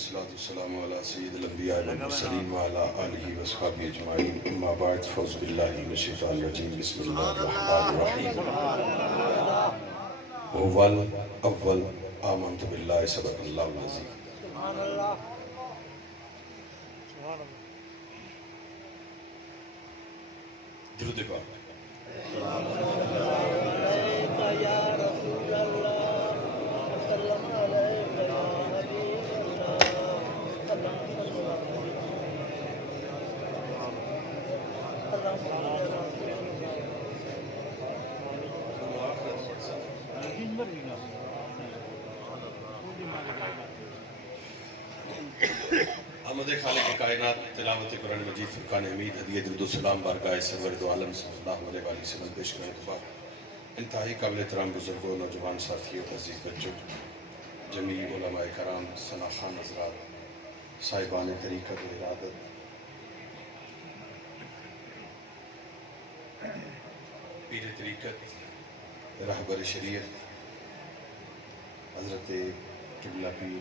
والصلاة والسلام على سید الانبیاء والمرسلین وعلى آلہ واصحابہ اجمعین اما بعد فاعوذ باللہ من الشیطان الرجیم بسم اللہ الرحمن الرحیم هو الاول آمنت باللہ صدق اللہ العظیم درود پاک آمد خالق کائنات تلاوت قرآن مجید فرقان حمید ہدیہ درود و سلام بارگاہ سرور دو عالم صلی اللہ علیہ وآلہ وسلم پیش کرنے کے بعد انتہائی قابل احترام بزرگوں نوجوان ساتھیوں عزیز بچوں جمیع علماء کرام ثناخوان حضرات صاحبان طریقت و ارادت پیر طریقت رہبر شریعت حضرت قبلہ پیر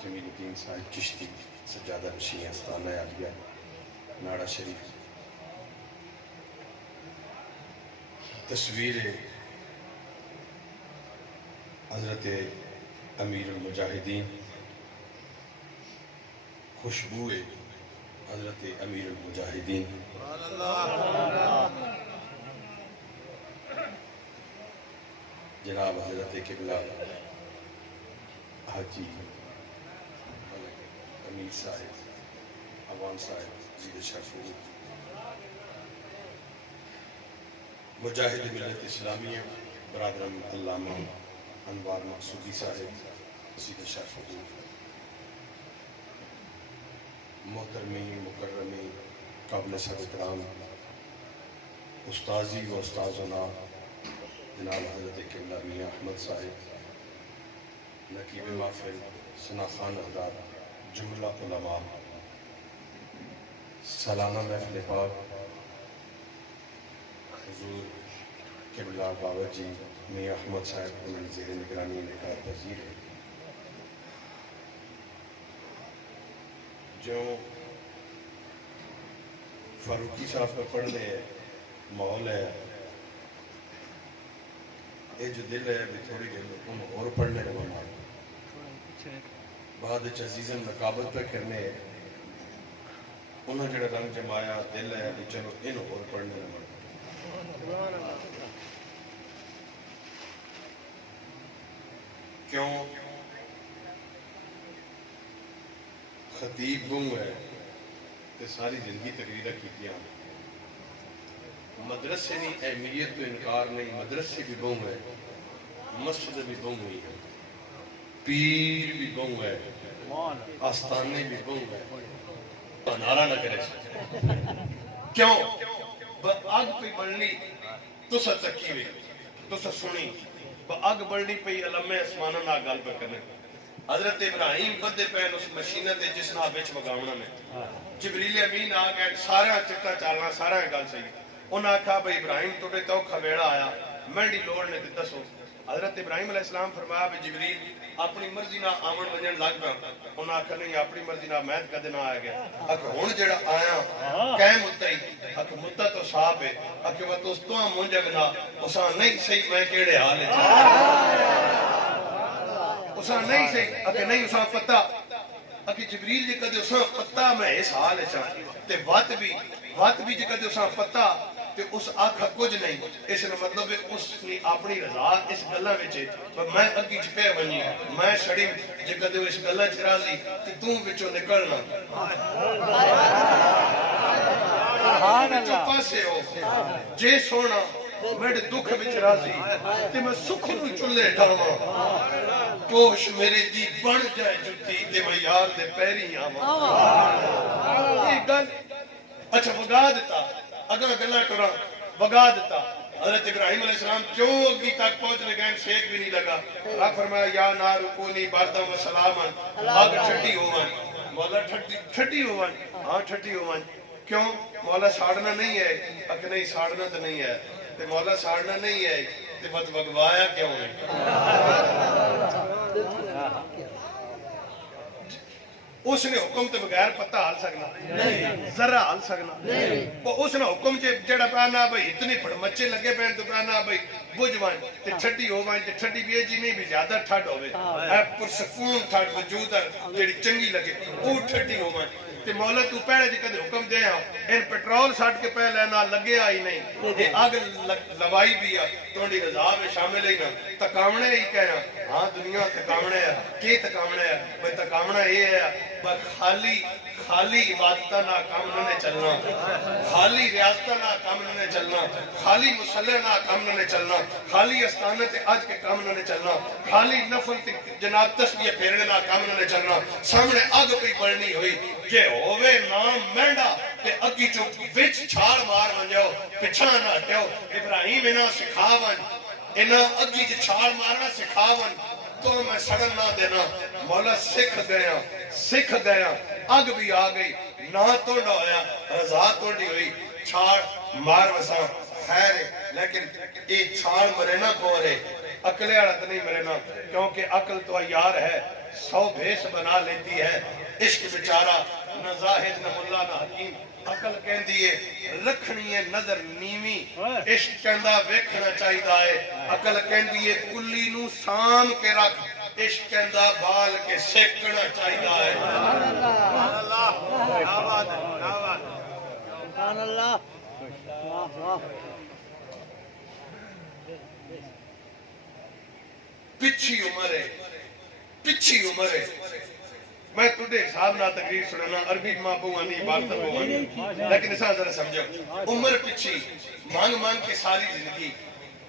جمیل الدین صاحب چشتی سجادہ نشین استانہ عالیہ ناڑا شریف تصویر حضرت امیر المجاہدین خوشبو حضرت امیر المجاہدین جناب حضرت قبلہ حاجی امیر صاحب عوام صاحب زید شرفور مجاہد ملت اسلامیہ برادرم علامہ انوار مقصودی صاحب زید شرفور محترمی مکرمی قابل سب احترام استاذی و استاذنا جناب حضرت قبلہ میاں احمد صاحب نقیب محفل ثناخوان حضرات جملہ علماء سالانہ محفل پاک حضور قبلہ بابا جی میاں احمد صاحب کو زیر نگرانی انعقاد پذیر ہے جو فاروقی صاحب کا پڑھنے ماحول ہے یہ جو دل ہے بھی تھوڑی دل ان اور پڑھنے کا ماحول بعد عزیزم نقابت پہ کرنے انہوں جڑا رنگ جمایا دل ہے بھی چلو ان اور پڑھنے کا کیوں خطیب بوں ہے کہ ساری زندگی تقریرہ کیتیاں مدرسے نہیں اہمیت تو انکار نہیں مدرسے بھی بوں ہے مسجد بھی بوں ہوئی ہے پیر بھی بوں ہے آستانے بھی بوں ہے نعرہ نہ کرے کیوں آگ پہ بڑھنی تو سا تکی ہوئی تو سا سنی آگ بڑھنی پہ علم اسمانہ نہ گال پہ کرنے حضرت ابراہیم بدے پہن اس مشینہ دے جس نہ بیچ مگاونا میں جبریل امین آگئے سارا چٹا چالنا سارا گال صحیح انہاں کہا بھئی ابراہیم توڑے تو کھویڑا آیا مینڈی لوڑ نے دسو حضرت ابراہیم علیہ السلام فرمایا بھئی جبریل اپنی مرضی نہ آمن وجن لگ پہ انہاں کہا نہیں اپنی مرضی نہ مہد کدے نہ آیا گیا اکھا ہون جڑا آیا کہیں متعی اکھا متع تو صاحب ہے اکھا وہ تو اس تو ہم منجگنا اساں نہیں صحیح میں کیڑے حال ہے اساں نہیں صحیح اکھا نہیں اساں پتہ اکھا جبریل جی کدے اساں پتہ میں اس حال ہے چاہتے تے وات بھی جی کدے اساں پتہ تے اس آکھا کچھ نہیں اس نے مطلب اس نے اپنی رضا اس گلہ وچے میں اگی چپے ونی میں شڑی جے کدے اس گلہ چ راضی تے توں وچوں نکلنا سبحان اللہ پاسے ہو جے سونا میرے دکھ وچ راضی تے میں سکھ نوں چلے ڈاواں کوش میری دی بن جائے جُتی تے میں یار دے پیری آواں یہ گل اچھا وگا دیتا اگر گلہ ٹرا وگا دیتا حضرت ابراہیم علیہ السلام جو اگی تک پہنچنے گئے شیک بھی نہیں لگا آپ فرمایا یا نار کونی باردم و سلامن آگ ٹھٹی ہووان مولا ٹھٹی ہووان ہاں ٹھٹی ہووان کیوں مولا ساڑنا نہیں ہے اگر نہیں ساڑنا تو نہیں ہے تے مولا ساڑنا نہیں ہے تے وقت وگوایا کیوں ہے اس نے حکم تے بغیر پتا ہل سکنا ذرا ہل سکنا اس نے حکم جڑا پانا بھائی اتنے پڑمچے لگے پین تو پانا بھائی بجھ وائیں تے ٹھڈی ہو وائیں تے ٹھڈی بھی جی نہیں بھی زیادہ ٹھڈ ہوئے پرسکون ٹھڈ وجود جڑی چنگی لگے وہ ٹھڈی ہو وائیں تے مولا تو پہلے جی کدے حکم دے ان پیٹرول سٹ کے پہلے نہ لگے آئی نہیں یہ آگ لوائی بھی تھوڑی رضا میں شامل ہی نہ تکامنے ہی کہنا ہاں دنیا تکامنے ہے کی تکامنے ہے بھئی تکامنا یہ ہے بس خالی عبادتہ نہ کام نہ چلنا خالی ریاستہ نہ کام نہ چلنا خالی مسلح نہ کام نہ چلنا خالی استانت آج کے کام نہ چلنا خالی نفل جناب تسبیح پھیرنے نہ کام نہ چلنا سامنے آگ پہ بڑھنی ہوئی جے ہووے نام مینڈا تے اگی چوک وچ چھال مار منجاؤ پچھا نہ ہٹاؤ ابراہیم انہاں سکھاون انہاں اگی چھال مارنا سکھاون تو میں سڑن نہ دینا مولا سکھ گیا اگ بھی آ گئی نہ توڑا ہویا رضا توڑی ہوئی چھاڑ مار وساں خیر ہے لیکن ایک چھاڑ مرے نہ پورے عقلے آڑت نہیں مرے نہ کیونکہ عقل تو عیار ہے 100 بھیس بنا لیتی ہے عشق بچارہ نہ زاہد نہ ملا نہ حکیم عقل کہن دیئے رکھنی ہے نظر نیوی عشق کہندہ ویکھنا چاہی دائے عقل کہن دیئے کلی نو سام کے رکھ عشق کہندہ بال کے سیکھنا چاہی دائے سبحان اللہ سبحان اللہ پچھی عمر ہے میں تُھے حساب نہ تقریر سننا عربی ماں بوانی عبادت بوانی لیکن اسا ذرا سمجھو عمر پچھی مانگ کے ساری زندگی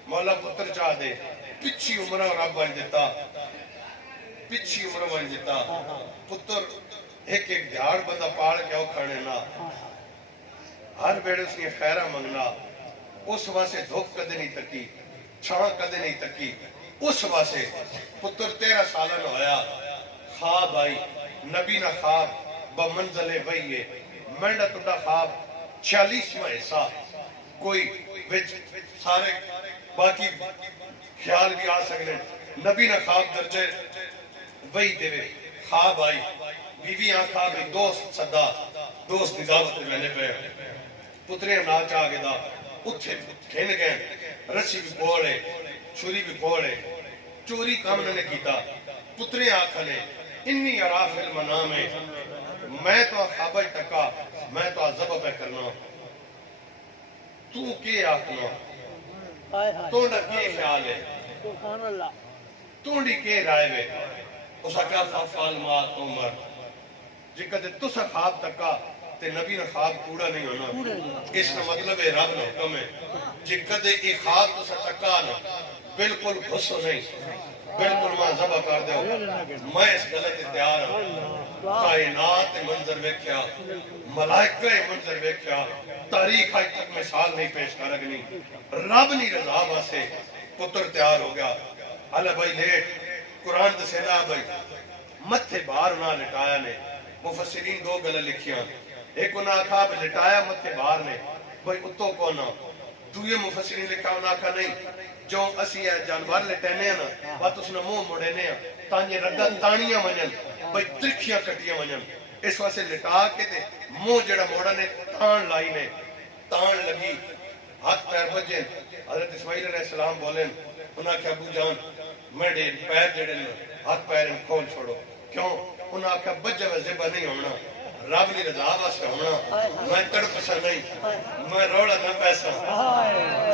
مولا پتر چاہ دے پچھی عمرہ رب بن دیتا پچھی عمرہ بن دیتا پتر ایک دیار بندہ پاڑ کیا کھانے نا ہر بیڑے اس نے خیرہ منگنا اس واسے دھوک کدے نہیں تکی چھاں کدے نہیں تکی اس واسے پتر 13 سالہ نہ ہویا خواب آئی نبی نہ خواب بمنزل وئیے منڈا تُڈا خواب 46واں حصہ کوئی وچ سارے باقی خیال بھی آ سکنے نبی نہ خواب درجے وہی دے خواب آئی بیوی آنکھا بھی دوست صدا دوست نظامت میں نے پہ پترے نال چاہ گئے دا اتھے کھین گئے رسی بھی کوڑے چھوری بھی کوڑے چوری کام نے کیتا پترے آنکھا نے انی عراف المنام میں تو خوابج تکا میں تو عذب پہ کرنا تو کے آکھنا تو نہ کے خیال ہے تو نہ کے رائے وے اسا کیا فال مات عمر جی کہتے تسا خواب تکا تے نبی نہ خواب کوڑا نہیں ہونا اس کا مطلب ہے رب نے حکم ہے جی کہتے ایک خواب تسا تکا نا بالکل غصو نہیں بالکل ماں زبا کر دے میں اس غلط تیار ہوں کائنات منظر ویکھیا ملائکہ منظر ویکھیا تاریخ آج تک مثال نہیں پیش کر رکھنی رب نہیں رضا واسے پتر تیار ہو گیا اللہ بھائی لیٹ قرآن دسے نا بھائی متھے بار نہ لٹایا نے مفسرین 2 گلہ لکھیاں ایک انہاں آکھا بھی لٹایا متھے بار نے بھائی اتو کونا دوئے مفسرین لکھا انہاں آکھا نہیں جو اسی ہے جانوار لٹینے ہیں نا بات اس نے منہ مڑینے ہیں تانجے رگا تانیاں منجن بھائی ترکھیاں کٹیاں منجن اس واسے لٹا کے تے منہ جڑا موڑا نے تان لائی نے تان لگی ہاتھ پیر بجیں حضرت اسماعیل علیہ السلام بولیں انہاں کہا ابو جان میں پیر جڑے ہاتھ پیر کھول چھوڑو کیوں انہاں کہا بجہ وزبہ نہیں ہونا رب نے رضا واسے ہونا میں تڑپ سا نہیں میں روڑا نہ پیسا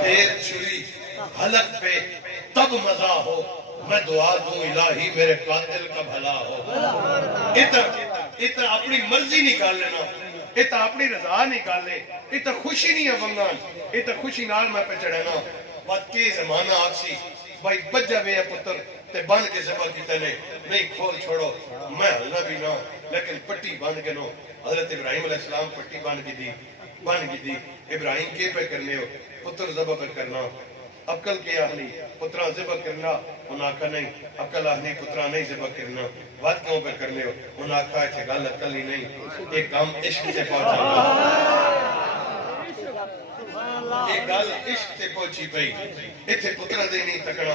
پھر چھری حلق پہ تب مزہ ہو میں دعا دوں الہی میرے قاتل کا بھلا ہو اتنا اپنی مرضی نکال لینا اتنا اپنی رضا نکال لے اتنا خوشی نہیں ہے بنگان اتنا خوشی نال میں پہ چڑھنا بات کے زمانہ آکسی بھائی بجہ وے پتر تے بند کے زبا کی تنے نہیں کھول چھوڑو میں حلنا بھی نہ لیکن پٹی بند کے نو حضرت ابراہیم علیہ السلام پٹی بند کی دی ابراہیم کے پہ کرنے ہو پتر زبا پہ کرنا عقل کے اہلی پترہ ذبح کرنا انہاں کا نہیں عقل اہلی پترہ نہیں ذبح کرنا بات کیوں پہ کرنے ہو انہاں کا ہے کہ گل عقل ہی نہیں ایک کام عشق سے پہنچا ایک گل عشق سے پہنچی پئی اتھے پترہ دے نہیں تکڑا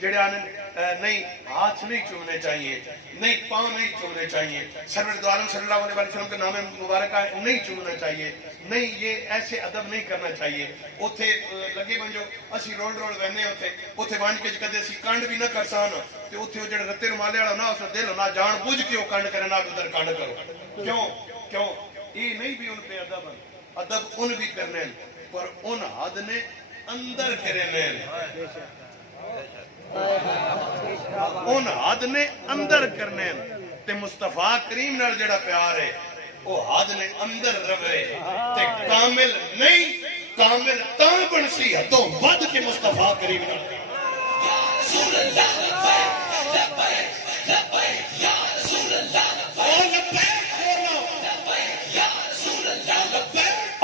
جڑے آنے نہیں ہاتھ نہیں چومنے چاہیے، نہیں پاؤں نہیں چومنے چاہیے، سرور دو عالم صلی اللہ علیہ وسلم کے نام مبارکہ نہیں چومنا چاہیے، نہیں یہ ایسے ادب نہیں کرنا چاہیے۔ اتھے لگے بن جو اسی رول رول وینے ہوتے اتھے بانج کے کدے اسی کانڈ بھی نہ کر سانا تے اتھے وہ جڑے رتے رومالے والا نہ اس نے دل نہ جان بوجھ کے وہ کانڈ کرے نہ ادھر کانڈ کرو۔ کیوں یہ نہیں بھی ان پہ ادب ادب ان بھی کرنے پر ان حد نے اندر کرنے ان حد نے اندر کرنے تے مصطفیٰ کریم نال جڑا پیار ہے وہ حد نے اندر رہے تے کامل نہیں کامل تاں بنسی حدوں ود کے مصطفیٰ کریم نال یا رسول اللہ لبیک لبیک لبیک یا رسول اللہ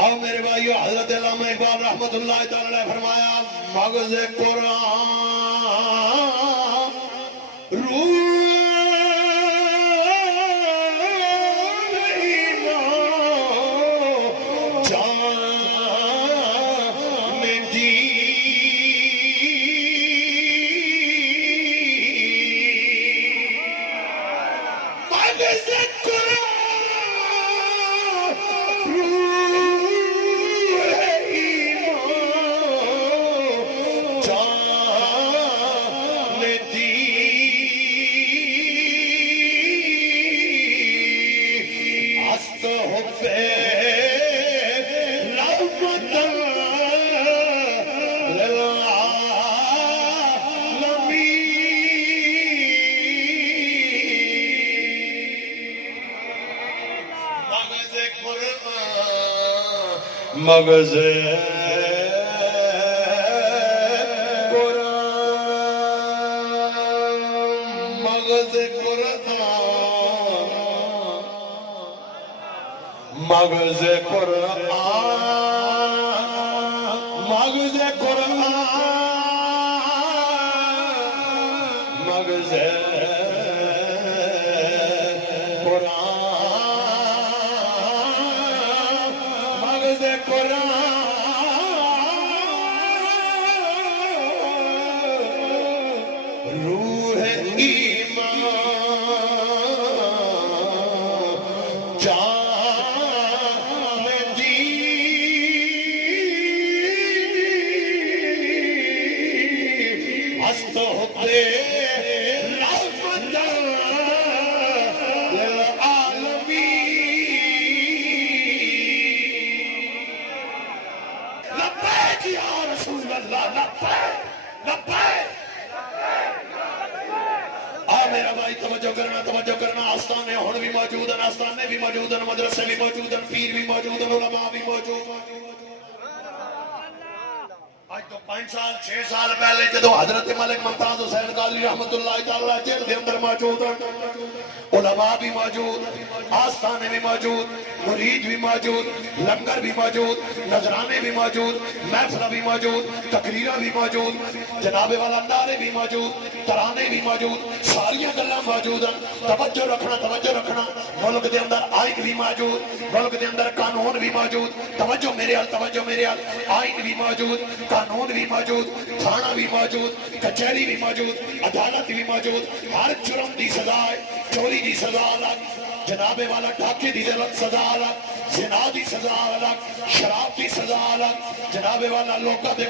اور میرے بھائیو حضرت علامہ اقبال رحمت اللہ تعالی فرمایا مغز قرآن روح مغز قرآن مغز قرآن مغز قرآن مغز قرآن مغز توجہ کرنا آستانے ہون بھی موجود ہیں آستانے بھی موجود ہیں مدرسے بھی موجود ہیں پیر بھی موجود ہیں علماء بھی موجود ہیں آج تو 5 سال 6 سال پہلے جدو حضرت ملک ممتاز حسین قادری رحمت اللہ تعالیٰ جیل دے اندر موجود ہیں علماء بھی موجود آستانے بھی موجود مرید بھی موجود لنگر بھی موجود نظرانے بھی موجود محفلہ بھی موجود تقریرہ بھی موجود جناب والا نعرے بھی موجود ترانے بھی موجود ساریاں گلاں موجود ہیں توجہ رکھنا ملک دے اندر آئین بھی موجود ملک دے اندر قانون بھی موجود توجہ میرے حال آئین بھی موجود قانون بھی موجود تھانہ بھی موجود کچہری بھی موجود عدالت بھی موجود ہر جرم دی سزا ہے چوری دی سزا الگ جناب والا ڈاکے دی سزا الگ زنا دی سزا الگ شراب دی سزا الگ جناب والا لوکا دے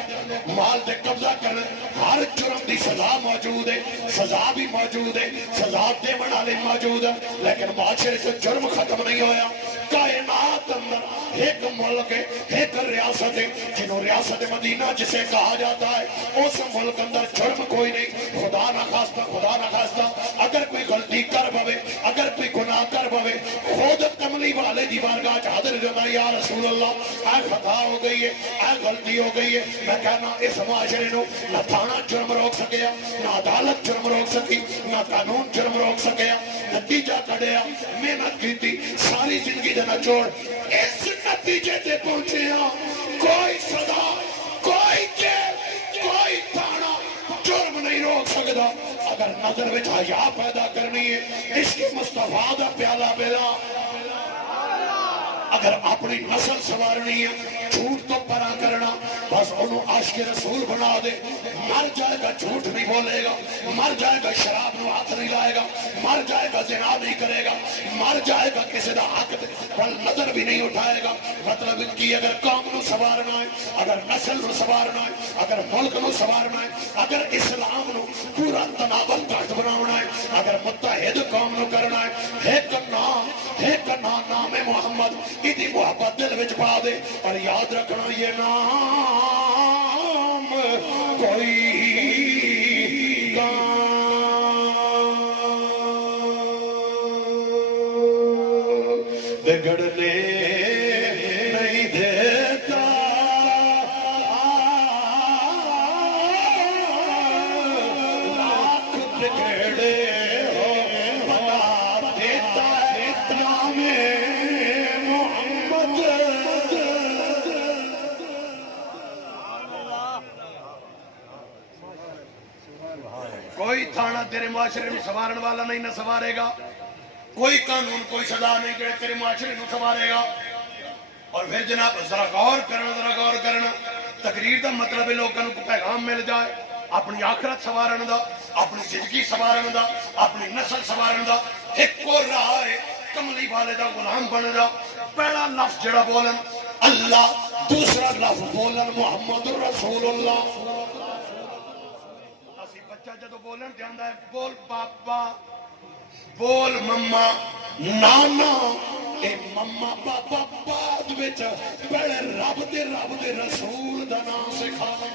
مال دے قبضہ کرنے ہر جرم دی سزا موجود ہے سزا بھی موجود ہے سزا دے منالے موجود ہے لیکن معاشرے سے جرم ختم نہیں ہویا کائنات اندر ایک ملک ہے ایک ریاست ہے جنہوں ریاست مدینہ جسے کہا جاتا ہے اس ملک اندر جرم کوئی نہیں خدا نہ خواستہ اگر کوئی غلطی کر بوے اگر کوئی گناہ کر بوے خود کملی والے دی بارگاہ حاضر جانا یا رسول اللہ اے خطا ہو گئی ہے اے غلطی ہو گئی ہے میں کہنا اس معاشرے نو نہ تھانہ جرم روک سکیا نہ عدالت جرم روک سکی نہ قانون جرم روک سکیا نتیجہ کڑیا محنت کی تھی ساری زندگی دینا چھوڑ اس نتیجے تے پہنچے ہاں کوئی صدا کوئی جیل کوئی تھانہ جرم نہیں روک سکتا اگر نظر وچ حیا پیدا کرنی ہے اس کی مصطفیٰ دا پیالہ بیلا اگر اپنے اپنی نسل سوارنی ہے، جھوٹ تو پرا کرنا، بس انہوں عاشق رسول بنا دے، مر جائے گا جھوٹ نہیں بولے گا، مر جائے گا شراب نو ہاتھ نہیں لائے گا، مر جائے گا زنا نہیں کرے گا، مر جائے گا کسی دا حق پر نظر بھی نہیں اٹھائے گا۔ مطلب کی اگر قوم نو سوارنا ہے، اگر نسل نو سوارنا ہے، اگر ملک نو سوارنا ہے، اگر اسلام نو پورا تناول گھٹ بناونا ہے، اگر متحد قوم نو کرنا ہے، ایک نام محمد ادھی محبت دل وچ پا دے، اور یاد رکھنا یہ نام کوئی بگڑنے نہیں دیتا، لاکھ بگڑے ہو بتا دیتا ہے نام محمد۔ کوئی تھانہ تیرے معاشرے میں سوارن والا نہیں نہ سوارے گا، کوئی قانون کوئی سزا نہیں کہ تیرے معاشرے کو سوارے گا۔ اور پھر جناب ذرا غور کرنا، تقریر دا مطلب ہے لوگوں کو پیغام مل جائے، اپنی آخرت سوارن دا، اپنی زندگی سوارن دا، اپنی نسل سوارن دا، ایک اور راہ ہے کملی والے دا غلام بن جا۔ پہلا لفظ جڑا بولن اللہ، دوسرا لفظ بولن محمد رسول اللہ۔ اسی بچہ جدو بولن جاندہ ہے بول بابا، بول مما، نانا اے مما بابا بعد وچ پہلے رب دے رسول دا نام سکھاویں،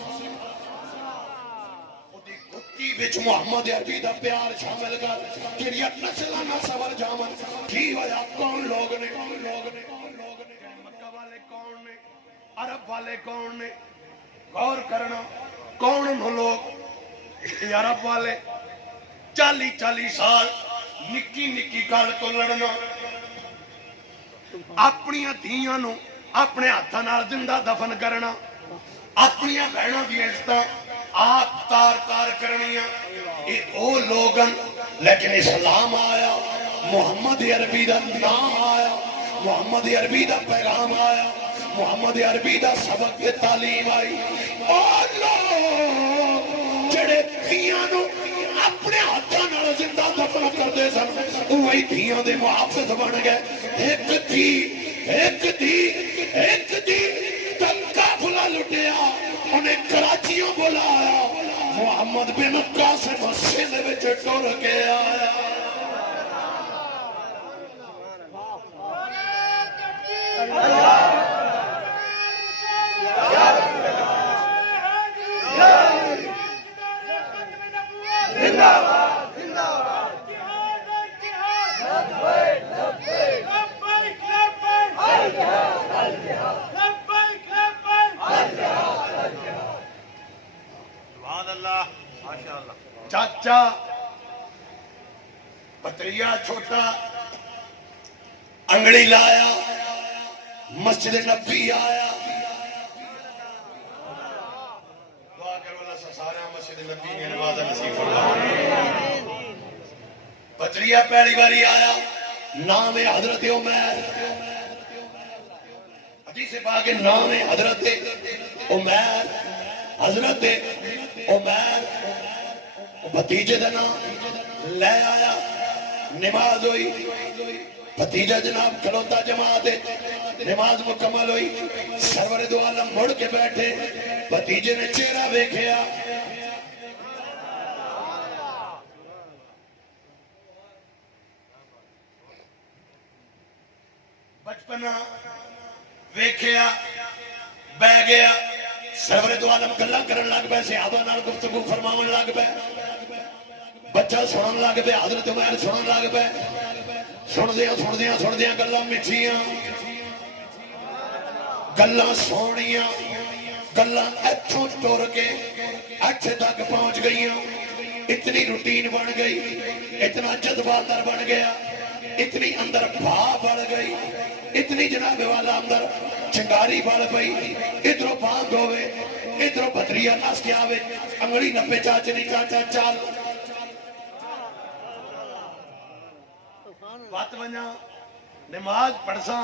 اودی کتی وچ محمد عربی دا پیار شامل کر، تیریاں نسلاں نہ سور جاون۔ کی وجہ کون لوگ نے؟ مکہ والے کون نے، عرب والے کون نے؟ غور کرنا کون انہوں لوگ؟ یہ عرب والے 40 سال نکی نکی گل تو لڑنا، اپنی دھیاں نو اپنے ہاتھاں نال زندہ دفن کرنا، اپنی بہنوں دی عزتاں آپ تار کرنیاں، یہ او لوگن۔ لیکن اسلام آیا، محمد عربی دا نام آیا، محمد عربی دا پیغام آیا، محمد عربی دا سبق تے تعلیم آئی۔ اور لوگ جڑے دھیاں نو اپنے ہاتھاں نال زندہ دفن کردے سن، وہی دھیاں دے محافظ بن گئے۔ ایک دی تک قافلہ لٹیا، انہیں کراچیوں بلایا، محمد بن قاسم سندھ وچ ٹر کے آیا۔ چاچا پتریا چھوٹا انگڑی لایا، مسجد نبی آیا، دعا کرو اللہ سے سارے مسجد نبی نے نماز نصیب فرمائے۔ پتریا پہلی باری آیا، نام حضرت عمیر، حدیث پاک نام حضرت عمیر، حضرت عمیر بھتیجے دا نام لے آیا، نماز ہوئی، بھتیجہ جناب کھلوتا جماعت، نماز مکمل ہوئی، سرور دو عالم مڑ کے بیٹھے، بھتیجے نے چہرہ دیکھیا، بچپنا ویکھیا بہ گیا، سرور دو عالم گلا کرن لگ پے، صحابہ نال گفتگو فرماون لگ پے، بچہ سنن لگ پے، حضرت عمیر سنن لگ پے، سندیاں گلاں میٹھیاں، گلاں سونیاں، گلاں ایتھوں ٹر کے ایتھے تک پہنچ گئیاں، اتنی روٹین بن گئی، اتنا جذبہ اندر بن گیا، اتنی اندر بھا بڑھ گئی، اتنی جناب والا اندر چنگاری بڑھ پئی، ادھروں بانگ ہوئے، ادھروں بھتریا نس کے آوے، انگڑی نپے چاچنی چاچا چال، وات ونجا نماز پڑھساں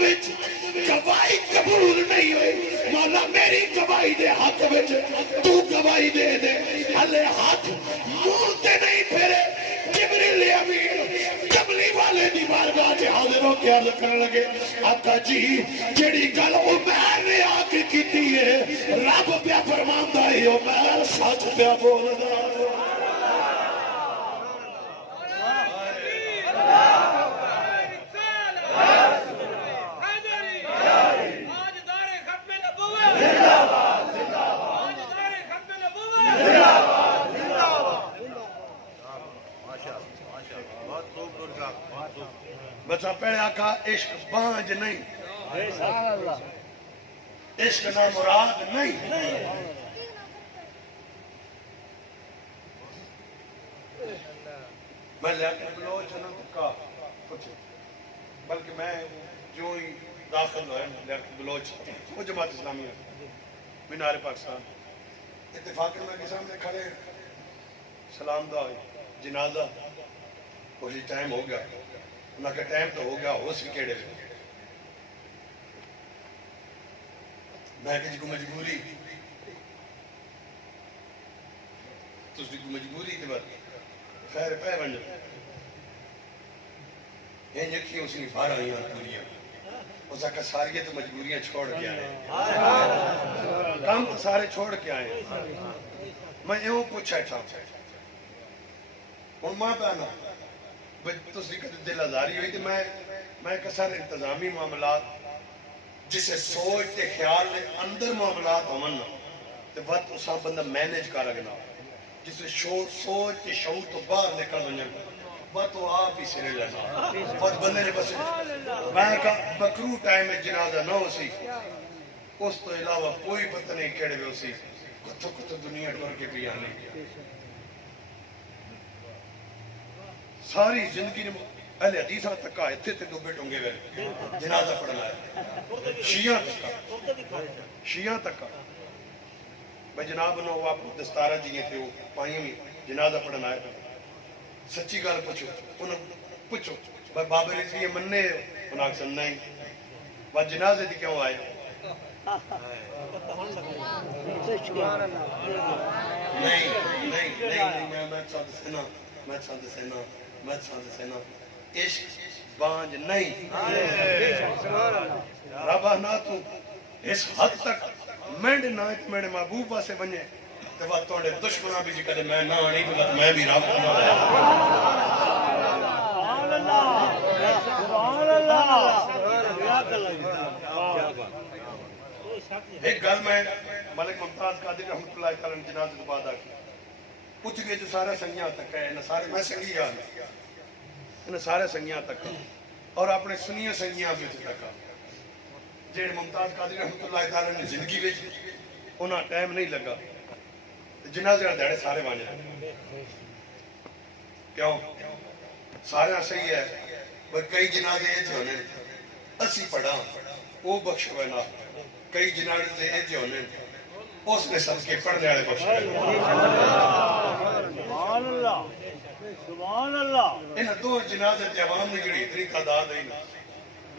وچ گواہی قبول نہیں ہوئی مولا میری گواہی دے حق وچ تو گواہی دے دے ہلے ہاتھ منہ تے نہیں پھرے جبریل امین کملی والے دی بارگاہ چ حاضر ہو کے عرض کرنے لگے آقا جی جڑی گل عمر نے آ کے کیتی ہے رب پیا فرماندا ہے عمر سچ پیا بولدا بچہ پہلے آقا عشق بانج نہیں عشق نہ مراد نہیں میں لیاقت بلوچ نہ کہا کچھ بلکہ میں جو ہی داخل ہوئے لیاقت بلوچ وہ جماعت اسلامیہ مینار پاکستان اتفاقاً میں کے سامنے کھڑے سلام دا جنازہ وہی ٹائم ہو گیا انہاں کا ٹائم تو ہو گیا ہو سی کیڑے میں کسی کو مجبوری تو اس کو مجبوری کے بعد خیر پہ بن جائے یہ جکھی اسی نے بارہ آئیاں پوریاں اس کا ساری تو مجبوریاں چھوڑ کے آئے کام تو سارے چھوڑ کے آئے میں یوں پوچھا تھا اور ماں پہنا تو اس کی دل آزاری ہوئی تھی میں کسر انتظامی معاملات جسے سوچ تے خیال دے اندر معاملات ہومن تے وقت اساں بندہ مینیج کر رکھنا جسے سوچ تے شعور تو باہر نکل بنیا وقت وہ آپ ہی سرے لینا اور بندے نے بس میں کہا بکرو ٹائم جنازہ نہ ہو سی اس تو علاوہ کوئی پتہ نہیں کیڑے بھی ہو سی کتھو دنیا ڈور کے بھی آنے ساری زندگی نے اہل حدیثہ تک کا اتھے تے دو بیٹوں گے جنازہ پڑھنا ہے شیعہ تک کا میں جناب نو آپ دستارہ جیئے تھے وہ پائیں بھی جنازہ پڑھنا ہے سچی گال پوچھو انہوں پوچھو بابر رضوی مننے انہوں اکثر نہیں وہ جنازے دی کیوں آئے نہیں میں چاہتے سینا عشق بانج نہیں ربا نہ تو اس حد تک میڈے نہ ایک میڈے محبوب سے بنے تو بات توڑے دشمنہ بھی جی کہتے میں نہ نہیں بلد میں بھی رب نہ ایک گل میں ملک ممتاز قادری رحمت اللہ تعالیٰ نے جنازہ بعد آکی پوچھ گئے جو سارا سنگیاں تک ہے میں سنگی یاد انہیں سارے سنگیاں تک اور اپنے سنیاں سنگیاں بھی تک جیڑ ممتاز قادری رحمت اللہ تعالیٰ نے زندگی بھی انہاں ٹائم نہیں لگا جنازہ دیڑے سارے بانے کیوں سارے صحیح ہے کئی جنازے یہ جو ہونے اسی پڑھا وہ بخش ہوئے کئی جنازے یہ جو ہونے اس نے سب کے پڑھنے والے بخش سبحان اللہ انہاں دو جنازے تے عوام نے جڑی اتنی تعداد ہے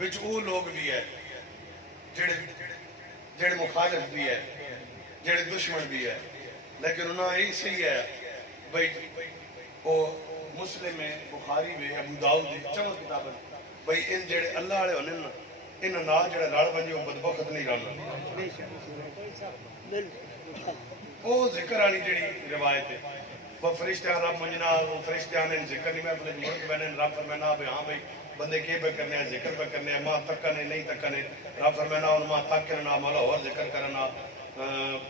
وچ وہ لوگ بھی ہے جڑے مخالف بھی ہے جڑے دشمن بھی ہے لیکن انہاں یہ صحیح ہے بھئی وہ مسلم میں بخاری میں ابو داؤد دی چمک کتابیں بھئی ان جڑے اللہ والے ہونے نا انہاں نال جڑا لڑ بنجے وہ بدبخت نہیں رہنا وہ ذکر والی جڑی روایت ہے وہ فرشتیاں رب منجنا وہ فرشتیاں نے ذکر نہیں محفل مرد بہنے رب فرمانا بھئی ہاں بھئی بندے کے پہ کرنے ہیں ذکر پہ کرنے ہیں ماں تکنے نہیں تکنے رب فرمانا اور ماں تک کرنا مولا اور ذکر کرنا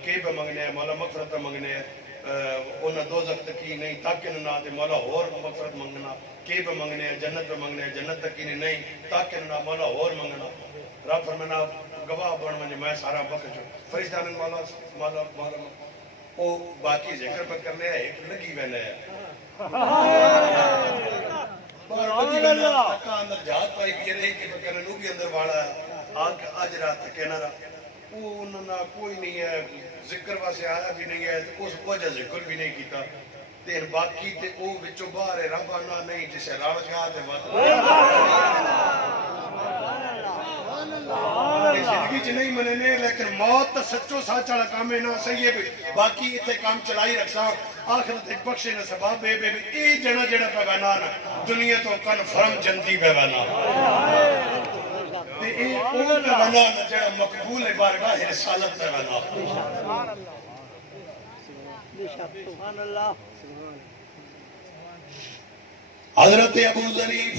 کے پہ منگنے ہیں مولا مغفرت پہ منگنے ہیں انہاں دوزخ تکی نہیں تاکنا تے مولا اور مغفرت منگنا کے پہ منگنے ہیں جنت پہ منگنے ہیں جنت تکی نہیں تاکنا مولا اور منگنا رب فرمانا گواہ بن منجے میں سارا بخش فرشتیاں نے مولا وہ باقی ذکر پہ کرنے ہیں ایک لگی بہنے ہیں اندر جہاد پائی بھی رہی کہ بکرنے نو بھی اندر والا ہے آج رات تک کہنا رہا وہ انہوں نے کوئی نہیں ہے ذکر واسے آیا بھی نہیں ہے اس وجہ ذکر بھی نہیں کیتا تیر باقی تے او وچو باہر رب آنا نہیں جسے راوش گاہ تے وقت چ نہیں مننے لیکن موت تو سچو سچ والا کام ہے نہ صحیح ہے باقی اتنے کام چلائی رکھسا آخرت ایک بخشے نہ سبب بے بے اے جنا جڑا پیغانا نا دنیا تو کنفرم جنتی پیغانا تے اے او پیغانا نا جڑا مقبول ہے بارگاہ رسالت پیغانا سبحان اللہ حضرت ابو ظریف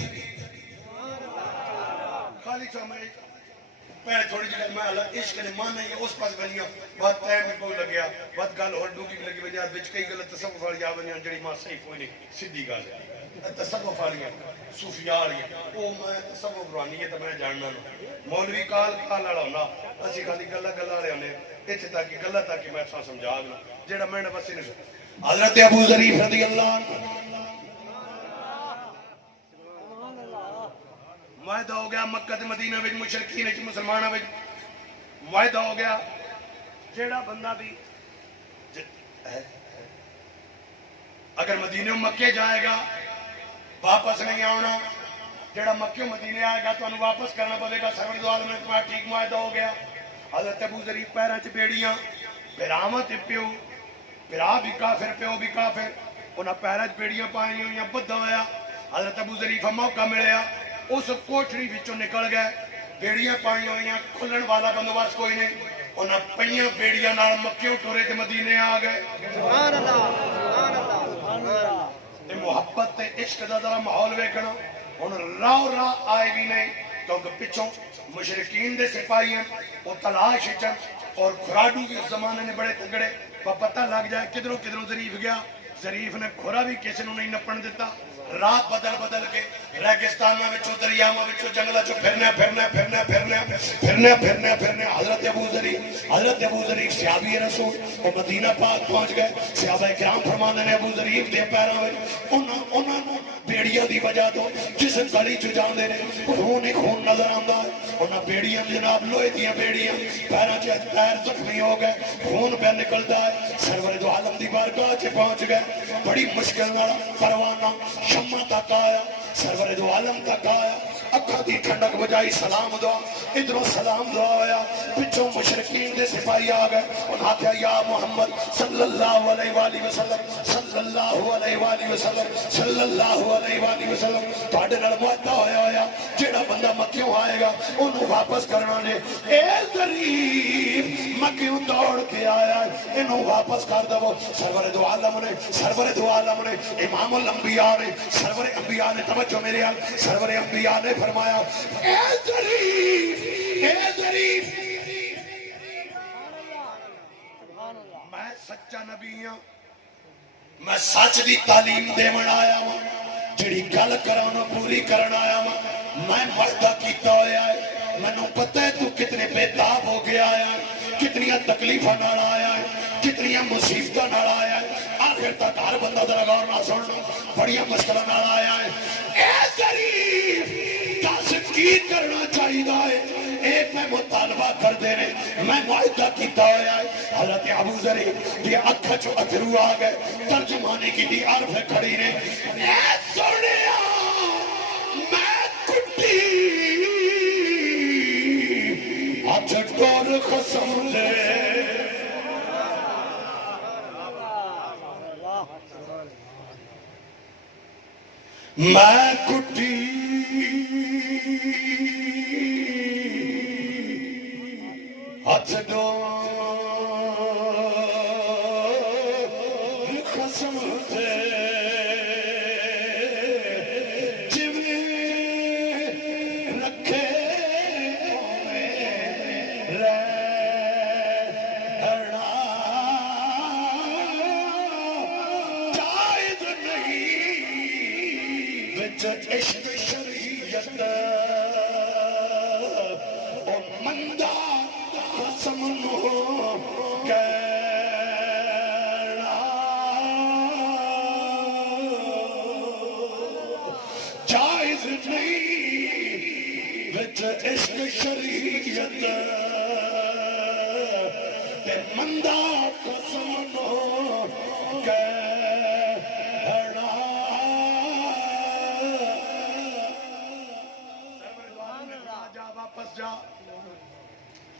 خالی سامنے پہلے تھوڑی جگہ میں اللہ عشق نے مانا ہی اس پاس بنیا بات ٹائم بھی بہت لگیا بات گل اور ڈوگی بھی لگی بنیا بچ کئی گل تصوف والی آ بنیا جڑی ماں صحیح کوئی نہیں سیدھی گل ہے تصوف والی صوفیاء والی او میں تصوف روحانی ہے تو میں جاننا نا مولوی کال والا ہونا اسی خالی گلا والے ہونے اتنے تک گلا تک میں سمجھا دوں جڑا میں بس نہیں حضرت ابو ظریف رضی اللہ عنہ معاہدہ ہو گیا مکہ تے مدینہ وچ مشرکین وچ مسلماناں وچ معاہدہ ہو گیا جیڑا بندہ بھی اگر مدینہ مکے جائے گا واپس نہیں آنا جیڑا مکے مدینے آئے گا تو انہوں واپس کرنا پڑے گا سرور دو عالم نے تمہارا ٹھیک معاہدہ ہو گیا حضرت ابو ظریف پیرا چ بیڑیاں پیرامت پیو پیرا بھی کافر پیو بھی کافر انہاں پیرا چ بیڑیاں پائی ہوئی بدھا ہویا حضرت ابو ظریف موقع ملیا اس کوٹھڑی وچوں نکل گئے بیڑیاں پائی ہوئی کھلن والا بندوبست کوئی نہیں انہاں پئیاں بیڑیاں نال مکیوں ٹورے تے مدینے آ گئے سبحان اللہ سبحان اللہ سبحان اللہ تے محبت تے عشق دا ذرا ماحول ویکھنا ہن راہ راہ آئے بھی نہیں کیونکہ پچھوں مشرکین دے سپاہیاں وہ تلاش چن اور کھراڈو بھی اس زمانے نے بڑے تگڑے پتہ لگ جائے کدھروں کدھروں ظریف گیا ظریف نے کھورا بھی کسی نو نہیں نپن دیتا رات بدل بدل کے ریگستاناں وچوں دریاواں وچوں جنگلاں چوں پھرنا حضرت ابو ظریف صحابی رسول وہ مدینہ پاک پہنچ گئے صحابہ کرام فرماندے نے ابو ظریف دے پیراں وچ انہاں نوں بیڑیاں دی وجہ تو جس گلی چ جاندے نے خون ہی خون نظر آندا ہے انہاں بیڑیاں جناب لوہے دیاں بیڑیاں پیراں چ پیر زخمی ہو گئے خون پہ نکلدا ہے سرور دو عالم دی بارگاہ چ پہنچ گئے بڑی مشکل نال پروانہ شمع تک آیا سرور دو عالم تک آیا اکھاں دی ٹھنڈک بجائی سلام دعا ادھروں سلام دعا ہویا پچھوں مشرکین دے سپاہی آ گئے انہاں آکھیا یا محمد صلی اللہ علیہ وآلہ وسلم صلی اللہ علیہ وآلہ وسلم صلی اللہ علیہ وآلہ وسلم تہاڈے نال معاہدہ ہویا جیڑا بندہ مکیوں آئے گا انہوں واپس کرنا نے اے ظریف مکیوں دوڑ کے آیا انہوں واپس کر دو سرور دو عالم نے امام الانبیاء نے سرور انبیاء نے توجہ میرے حال سرور انبیاء نے فرمایا اے ظریف میں سچا نبی ہوں میں سچ دی تعلیم دیون آیا ہوں جڑی گل کرانا پوری کرن آیا ہوں میں وعدہ کیتا ہویا ہے مینوں پتہ ہے تو کتنے بے تاب ہو گیا ہے کتنی تکلیفاں نال آیا ہے کتنی مصیبتاں نال آیا ہے آخر تک ہر بندہ ذرا غور نہ سن بڑی مشکلاں نال آیا ہے اے ظریف دس کی کرنا چاہیے ایک میں مطالبہ کر دے رہے میں معاہدہ کیتا ہویا ہے حضرت ابو ظریف یہ اکھا چو اتھرو آ گئے ترجمانی کی دی عرف کھڑی نے اے سنیا میں کٹی ہاتھ ٹور قسم لے میں کٹی ہاتھ ڈور قسم دے جویں رکھے رہنا جائز نہیں وچ عشق شریعت او مندہ قسم نو کہنا جائز نہیں وچ عشق شریعت تے مندہ قسم نو کہنا جا واپس جا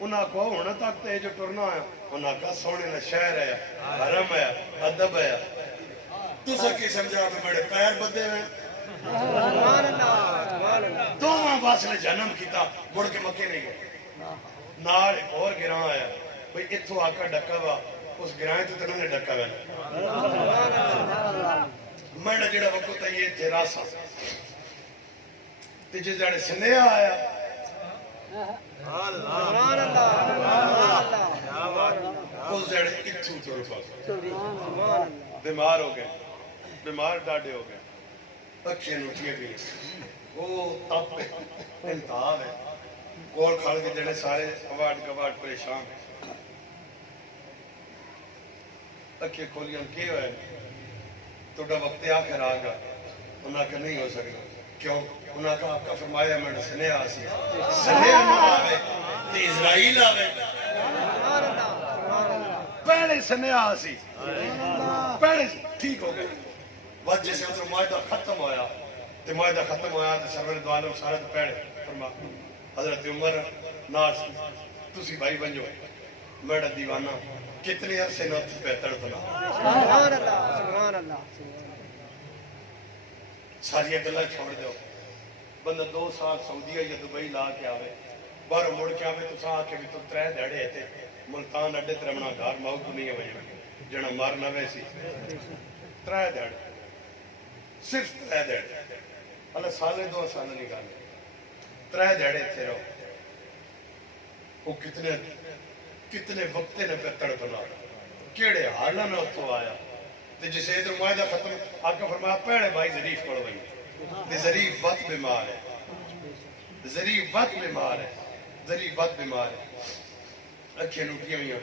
انہاں کو ہونا تک تے جو ٹرنا ہے انہاں کا سونے نہ شہر ہے حرم ہے ادب ہے تو سکی سمجھا میں بڑے پیر بدے ہیں سبحان اللہ سبحان اللہ دونوں باس نے جنم کیتا مڑ کے مکے نہیں گئے نال ایک اور گراں آیا بھئی اتھو آکا ڈکا وا اس گرائیں تو تنہوں نے ڈکا گیا میں نے جڑا وقت ہے یہ تھے راسا تے جس جاڑے سنیا آیا سبحان اللہ سبحان اللہ اس جاڑے اتھو تو رفا سبحان اللہ بیمار ہو گئے بیمار ڈاڑے ہو گئے اکھیں نوٹیاں گئی وہ تپ انتہا ہے کول کھڑ کے جڑے سارے اواڈ گواڈ پریشان اکھیں کھولیاں کی ہوئے توڑا وقت آخر آگا انہاں کا نہیں ہو سکتا کیوں انہاں کا آپ کا فرمایا میں نے سنیا آسی سنیا نہ آوے تے اسرائیل آوے پہلے سنیا آسی پہلے ٹھیک ہو گئے بس جیسے اتر معاہدہ ختم ہویا تے معاہدہ ختم ہویا تے سرور دو عالم سارے تو پہلے فرما حضرت عمر ناس تسی بھائی بنجو میرا دیوانہ کتنے عرصے نہ تھی پہ تڑپنا سبحان اللہ سبحان اللہ ساری گلہ چھوڑ دو بندہ 2 سال سعودیہ یا دبئی لا کے آوے بارو مڑ کے آوے تو ساں کے بھی تو 3 دھڑے تھے ملتان اڈے ترمنا گھار ماؤ کو نہیں ہوئے جنہ مارنا ویسی 3 دھڑے صرف 3 دھڑے اللہ سالے 2 سال نکالے 3 دھڑے تھے رہو وہ کتنے وقتے نے پہ تڑپنا کیڑے حالا نہ اتھو آیا تے جسے ادھر معاہدہ ختم آقا فرمایا پہنے بھائی ظریف پڑھ بھائی تے ظریف وقت بیمار ہے ظریف وقت بیمار ہے ظریف وقت بیمار ہے اکھیں نوٹیاں ہوئی ہیں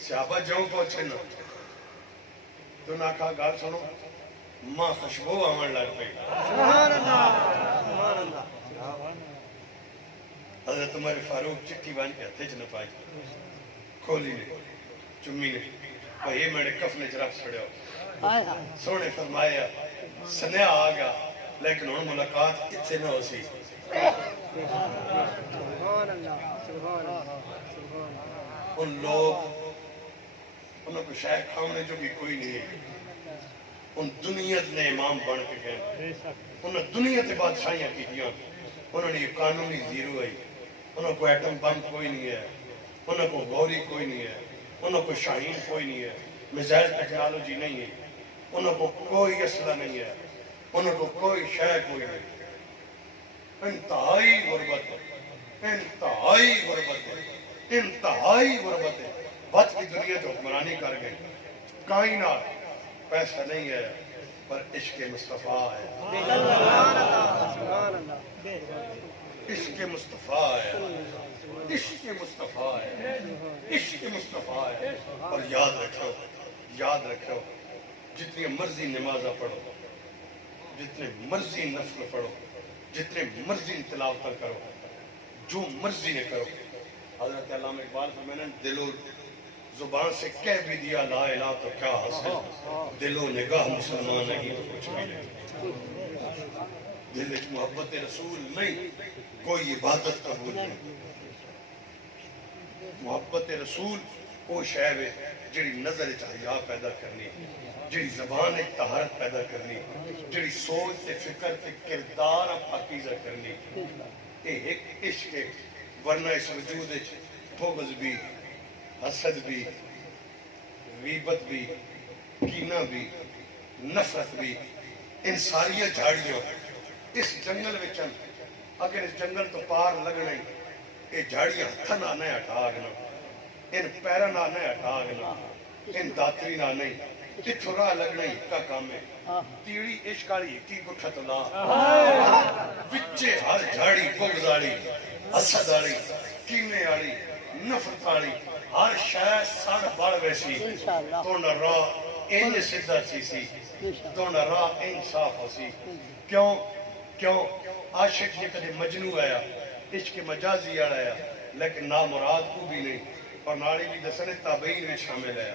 صحابہ جاؤں پہنچے نا تو نہ کہا گال سنو ماں خوشبو آمن لگ پئی سبحان اللہ سبحان اللہ حضرت عمر فاروق چٹی بان کے ہتھے نہ پائی کھولی نے چمی نے بھئی میں نے کفنے چ رکھ چھڑیا سونے فرمایا سنیا آ گیا لیکن ہن ملاقات اتنے نہ ہو سی سبحان اللہ سبحان اللہ ان لوگ انہوں کو شاید کھانے جو بھی کوئی نہیں ہے ان دنیا نے امام بن کے گئے انہوں دنیا تے بادشاہیاں کی دیا انہوں نے قانونی زیرو ہے انہوں کو ایٹم بم کوئی نہیں ہے انہوں کو غوری کوئی نہیں ہے انہوں کو شاہین کوئی نہیں ہے میزائل ٹیکنالوجی نہیں ہے انہوں کو کوئی اسلحہ نہیں ہے انہوں کو کوئی شے کوئی نہیں انتہائی غربت ہے انتہائی غربت ہے انتہائی غربت ہے وقت کی دنیا تو حکمرانی کر گئی کائنات پیسہ نہیں ہے پر عشق مصطفیٰ ہے سبحان اللہ عشق مصطفیٰ ہے عشق مصطفیٰ ہے عشق مصطفیٰ ہے اور یاد رکھو جتنی مرضی نمازہ پڑھو جتنے مرضی نفل پڑھو جتنے مرضی تلاوت کرو جو مرضی نے کرو حضرت علامہ اقبال فرماتے ہیں دل و زبان سے کہہ بھی دیا لا الہ تو کیا حاصل دل و نگاہ مسلمان نہیں تو کچھ بھی نہیں دل وچ محبت رسول نہیں کوئی عبادت قبول نہیں محبت رسول وہ شے ہے جڑی نظر وچ حیا پیدا کرنی جڑی زبان وچ طہارت پیدا کرنی جڑی سوچ تے فکر تے کردار پاکیزہ کرنی اے ایک عشق ہے ورنہ اس وجود وچ بغض بھی حسد بھی غیبت بھی کینہ بھی نفرت بھی ان ساری جھاڑیاں اس جنگل وچ اگر اس جنگل تو پار لگنے یہ جھاڑیاں ہتھن نہ ہٹا گنا ان پیرن نہ ہٹا گنا ان داتری نہ نہیں اتھو راہ لگنا ہی کا کام ہے تیڑی عشق والی کی گٹھت لا وچے ہر جھاڑی بغض والی حسد والی کینے والی نفرت والی ہر شے سڑ بڑ ویسی تو نہ راہ ان سیدھا سی تو نہ راہ ان صاف ہو سی کیوں عاشق یہ کدے مجنو آیا عشق مجازی آیا لیکن نامراد کو بھی نہیں اور ناڑی بھی دسنے تابعین میں شامل ہے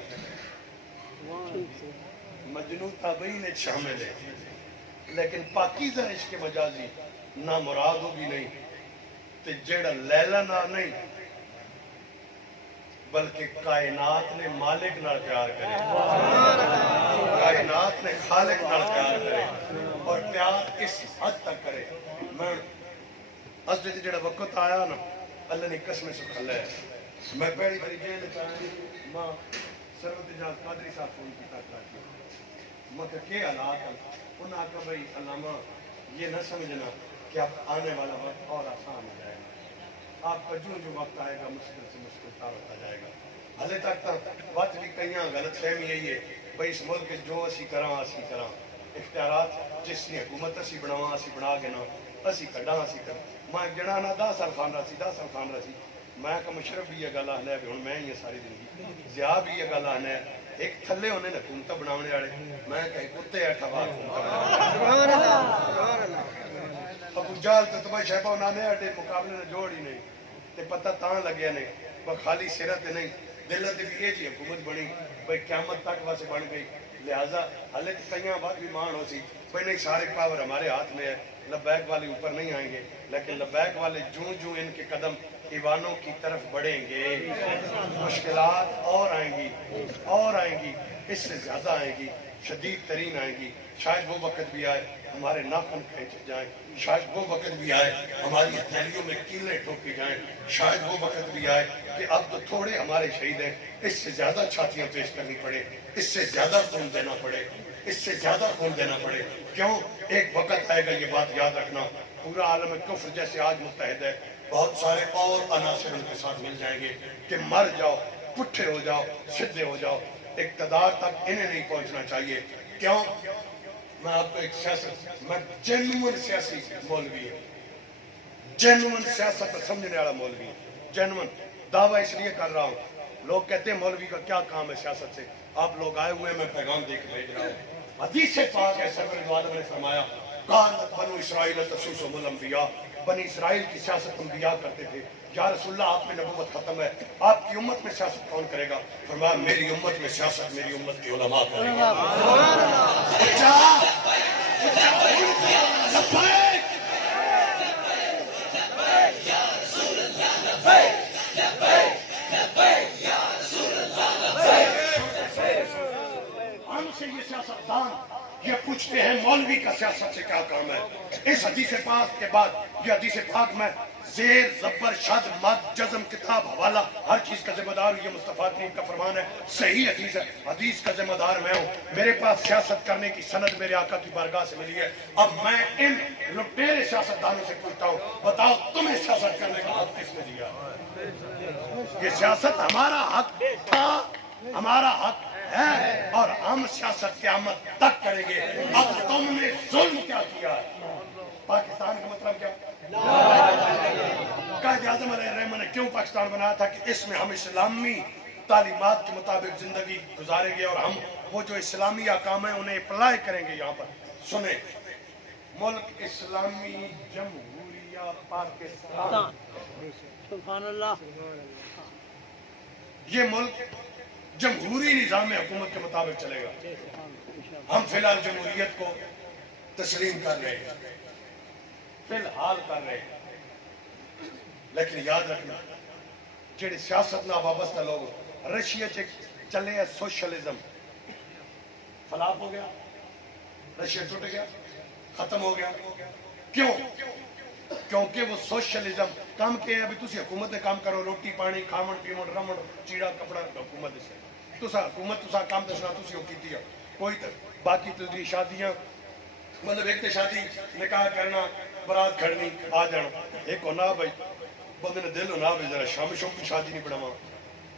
مجنو تابعین میں شامل ہے لیکن پاکیزہ عشق مجازی نامراد ہو بھی نہیں تے جیڑا لیلا نہ نہیں بلکہ کائنات نے مالک نال پیار کرے، کائنات نے خالق نال پیار کرے، اور پیار اس حد تک کرے. میں حضرت جڑا وقت آیا نا اللہ نے قسم سے کھلا ہے. میں پہلی باری جیل چاہیے ماں سرورت اجاز قادری صاحب فون کی تاکہ میں کہ کیا حالات ہیں. انہوں نے کہا بھائی علامہ یہ نہ سمجھنا کہ اب آنے والا وقت اور آسان ہو جائے گا، آپ کا جو وقت آئے گا مشکل سے مشکل تار ہوتا جائے گا. حالے تک بات بھی کہیں غلط فہمی یہی ہے بھائی اس ملک جو اسی کراں اختیارات جس نے حکومت اسی بناواں اسی بنا کے نا اسی کڈاں اسی کر. میں جنا نا 10 سال خان رہا سی میں کہ مشرف بھی یہ گل آخنا ہے ہوں میں ہی ساری زندگی ضیا بھی یہ گل آخنا ہے ایک تھلے ہونے نے حکومت بنانے والے میں کہیں کتے ایٹھا بار ابو جال تو تباہ شہبہ انہوں نے اڈے مقابلے نے جوڑ ہی نہیں تے پتہ تاں لگیا نہیں وہ خالی سرت نہیں دلت بھی یہ جی حکومت بنی بھئی قیامت تک واسے بن گئی. لہٰذا حالے کئیاں بعد بھی مان ہو سی بھئی نہیں سارے پاور ہمارے ہاتھ میں ہے. لبیک والے اوپر نہیں آئیں گے لیکن لبیک والے جو ان کے قدم ایوانوں کی طرف بڑھیں گے مشکلات اور آئیں گی اس سے زیادہ آئیں گی، شدید ترین آئیں گی. شاید وہ وقت بھی آئے ہمارے ناخن کھینچے جائیں، شاید وہ وقت بھی آئے ہماری ہتھیلیوں میں کیلیں ٹھوکی جائیں، شاید وہ وقت بھی آئے کہ اب تو تھوڑے ہمارے شہید ہیں اس سے زیادہ چھاتیاں پیش کرنی پڑے، اس سے زیادہ خون دینا پڑے، اس سے زیادہ خون دینا پڑے. کیوں؟ ایک وقت آئے گا یہ بات یاد رکھنا پورا عالم کفر جیسے آج متحد ہے بہت سارے اور عناصر ان کے ساتھ مل جائیں گے کہ مر جاؤ پٹھے ہو جاؤ سدھے ہو جاؤ. اقتدار تک انہیں نہیں پہنچنا چاہیے. کیوں؟ میں آپ کو ایک سیاست میں جنون سیاسی مولوی ہوں، جنون سیاست سمجھنے والا مولوی ہوں. جنون دعویٰ اس لیے کر رہا ہوں. لوگ کہتے ہیں مولوی کا کیا کام ہے سیاست سے. آپ لوگ آئے ہوئے میں پیغام دے کے بھیج رہا ہوں. حدیث پاک ہے سرور عالم نے فرمایا کانت بنو اسرائیل تسوسهم الانبیاء، بنی اسرائیل کی سیاست انبیاء کرتے تھے. یا رسول اللہ آپ میں نبوت ختم ہے، آپ کی امت میں سیاست کون کرے گا؟ فرمایا میری امت میں سیاست میری امت کی علماء کرے گا. ہم سے یہ سیاستدان یہ پوچھتے ہیں مولوی کا سیاست سے کیا کام ہے. اس حدیث پاک کے بعد یہ حدیث پاک میں زیر زبر شد مد جزم کتاب حوالہ ہر چیز کا ذمہ دار یہ مصطفیٰ کریم کا فرمان ہے. صحیح حدیث ہے، حدیث کا ذمہ دار میں ہوں. میرے پاس سیاست کرنے کی سند میرے آقا کی بارگاہ سے ملی ہے. اب میں ان لٹیرے سیاستدانوں سے پوچھتا ہوں بتاؤ تمہیں سیاست کرنے کا حق کس نے دیا؟ یہ سیاست ہمارا حق تھا، ہمارا حق ہے اور ہم سیاست قیامت تک کریں گے. اب تم نے ظلم کیا کیا ہے؟ پاکستان کا مطلب کیا؟ قائد اعظم علیہ الرحمہ نے کیوں پاکستان بنایا تھا کہ اس میں ہم اسلامی تعلیمات کے مطابق زندگی گزاریں گے اور ہم وہ جو اسلامی احکام ہیں انہیں اپلائی کریں گے. یہاں پر سنیں، ملک اسلامی جمہوریہ پاکستان، سبحان اللہ، یہ ملک جمہوری نظام حکومت کے مطابق چلے گا. ہم فی الحال جمہوریت کو تسلیم کر رہے ہیں، فی الحال کر رہے ہیں. لیکن یاد رکھنا جڑے سیاست نہ وابستہ لوگ رشیا چلے ہیں سوشلزم فلاپ ہو گیا، رشیا ٹوٹ گیا، ختم ہو گیا. کیوں؟ کیونکہ وہ سوشلزم کام کیا ہے. ابھی تسی حکومت نے کام کرو، روٹی پانی کھاون پیون رمن چیڑا کپڑا حکومت سے تسا حکومت تسا کام دسنا تسی کیتی ہے کوئی باقی تسی شادیاں مطلب ایک تے شادی نکاح کرنا برات کھڑنی آ جانا ایک ہونا بھائی بندے نے دل ہونا بھی ذرا شام شام کی شادی نہیں پڑھاواں،